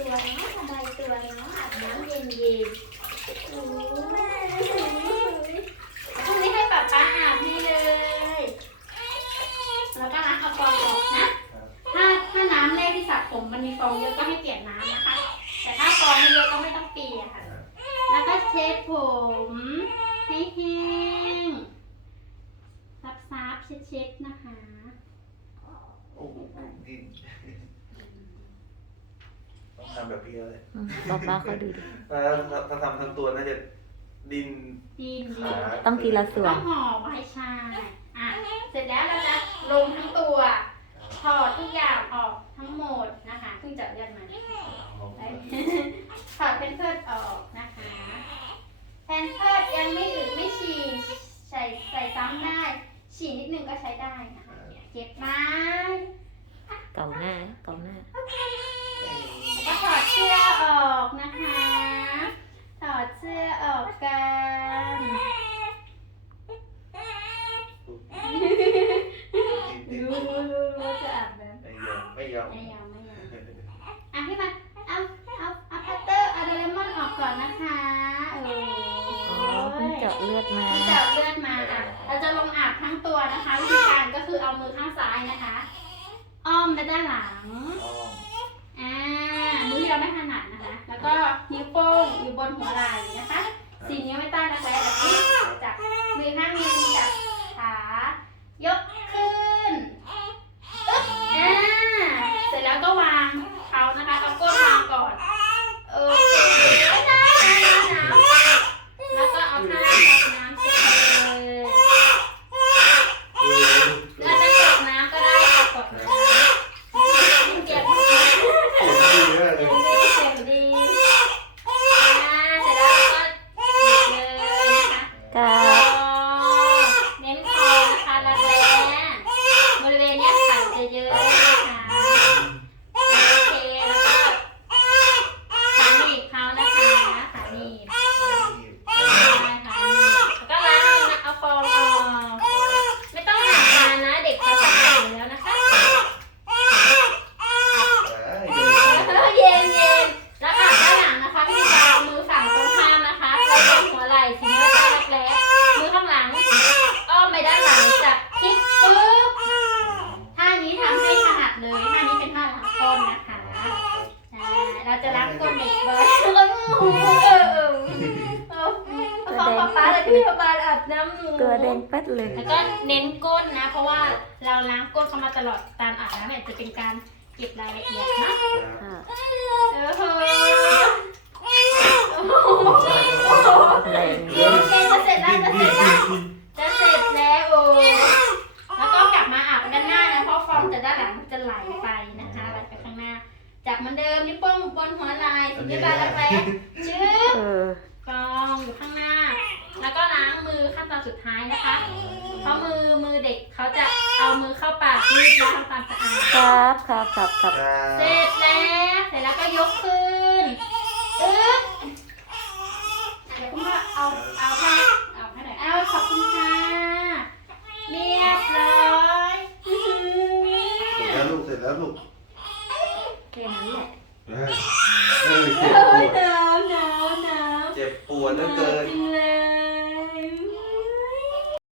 ตัวเนาะสบายตัวเนาะอาบน้ำเย็นเย็นโอ้ยพรุ่งนี้ให้ป๊าป๊าอาบให้เลย แล้วก็ล้างเอาฟองออกนะ ถ้าถ้าน้ำแรกที่สระผมมันมีฟองเยอะก็ให้เปลี่ยนน้ำนะคะ แต่ถ้าฟองไม่เยอะก็ไม่ต้องเปลี่ยนค่ะ แล้วก็เช็ดผมให้แห้งซับซับๆเช็ดเช็ดๆนะคะ โอ้โหดินต้อง ทำแบบพี่เลยอืมป้าป้าเขาดูดิถ้าถ้าทำทั้งตัวน่าจะดิน ดีดีขาต้องทีละส่วต้น องห่อไว้ใช่อะ เสร็จแล้วเราจะลงทั้งตัวถอดทุกอย่างออกทั้งหมดนะคะเพิ่งจะเลื่อนมาถอดเป็นเพิร์ดออกนะคะแพนเพิร์ดยังไม่อึไม่ฉี่ใส่ใส่ซ้ำได้ ฉี่นิดนึงก็ใช้ได้นะคะเก็บไม้ เก่าหน้าเก่าหน้าแล้ว ก็ถอดเสื้อออกนะคะ ถอดเสื้อออกกันรู้รู้รู้รู้จะอาบน้ำไม่ยอมไม่ยอมไม่ยอมไม่ยอมอะพี่มาเอาเอาเอาพัตเตอร์เอาโดเรมอนออกก่อนนะคะโอ้อ๋อเพิ่งเจาะเลือดมาที่เจาะเลือดมาอะเราจะลงอาบทั้งตัวนะคะวิธีการก็คือเอามือข้างซ้ายนะคะ อ้อมไปด้านหลัง อ้อม อ่า มือที่เราไม่ถนัดนะคะ แล้ว ก็นิ้วโป้งอยู่บนหัวไหล่นะคะ สี่นิ้วไม่ใต้รักแร้แบบนี้จับมือข้างหนึงจับขา ยกขึ้นอึ๊บอ่า เสร็จแล้วก็วางเขานะคะ เอาก้นวางก่อน เออหนาวหนาวหนาวแล้วก็เอาผ้าซับน้ำเช็ดเลยแล้วจะกดน้ำก็ได้ค่ะกดน้ำเก็บ ผมดีมากเลย เสียงดีอ่าเสร็จแล้วก็หยุดเลยนะคะ ครั คอบ เน้นคอนะคะรักแร้บริเวณเนี้ยไข่จะเยอะนะคะโอเคแล้วก็ขาหนีบเขานะคะขาหนีบใช่ค่ะแล้วก็ล้างเอาเอาฟองออกไม่ต้องอาบนานนะ เด็กเขาสะอาดอยู่แล้วนะคะ เย็นเย็นๆแล้วอาบด้านหลังนะคะพี่ดาวมือฝั่งตรงข้ามนะคะเราบนหัวไหล่ถึงไม่ได้รักแร้มือข้างหลัง อ้อมไปด้านหลังจับคลิกปึ๊บท่านี้ทำให้ถนัดเลยท่านี้เป็นท่าล้างก้นนะคะใช่เราจะล้างก้นเด็กบ่อยเออเออเออเอาเอา ฟ้องป๊าป๊าเลยที่ป๊าป๊าอาบน้ำหนูตัวแดงแป๊ดเลย แล้วก็เน้นก้นนะ เพราะว่าเราล้างก้นเขามาตลอดการอาบน้ำเนี่ยจะเป็นการเก็บรายละเอียดนะค่ะเออโหแรงเเยอะจะเสร็จแล้วจะเสร็จแล้วจะเสร็จแล้วโอ้แล้วก็กลับมาอาบด้านหน้านะ เพราะฟองจากด้านหลังมันจะไหลไปนะคะไหลไปข้างหน้า จับเหมือนเดิมนิ้วโป้งบนหัวไหล่ถึงนิ้วกลางแล้วไปชืบเออ ฟองอยู่ข้างหน้า แล้วก็ล้างมือขั้นตอนสุดท้ายนะคะ เพราะมือมือเด็กเขาจะเอามือเข้าปากรีดแล้วทำความสะอาดครับครับครับครับเสร็จแล้วเสร็จแล้วก็ยกขึ้นอึ๊บเดี๋ยวคุณพ่อเอาเอาผ้าเอาผ้าหน่อยเอาขอบคุณค่ะเรียบร้อยอื้อหือเสร็จแล้วลูกเสร็จแล้วลูกแค่นั้นแหละเออเจ็บปโอ้วยดหนาวหนาวหนาวเจ็บปวดเหลือเกินจริงเล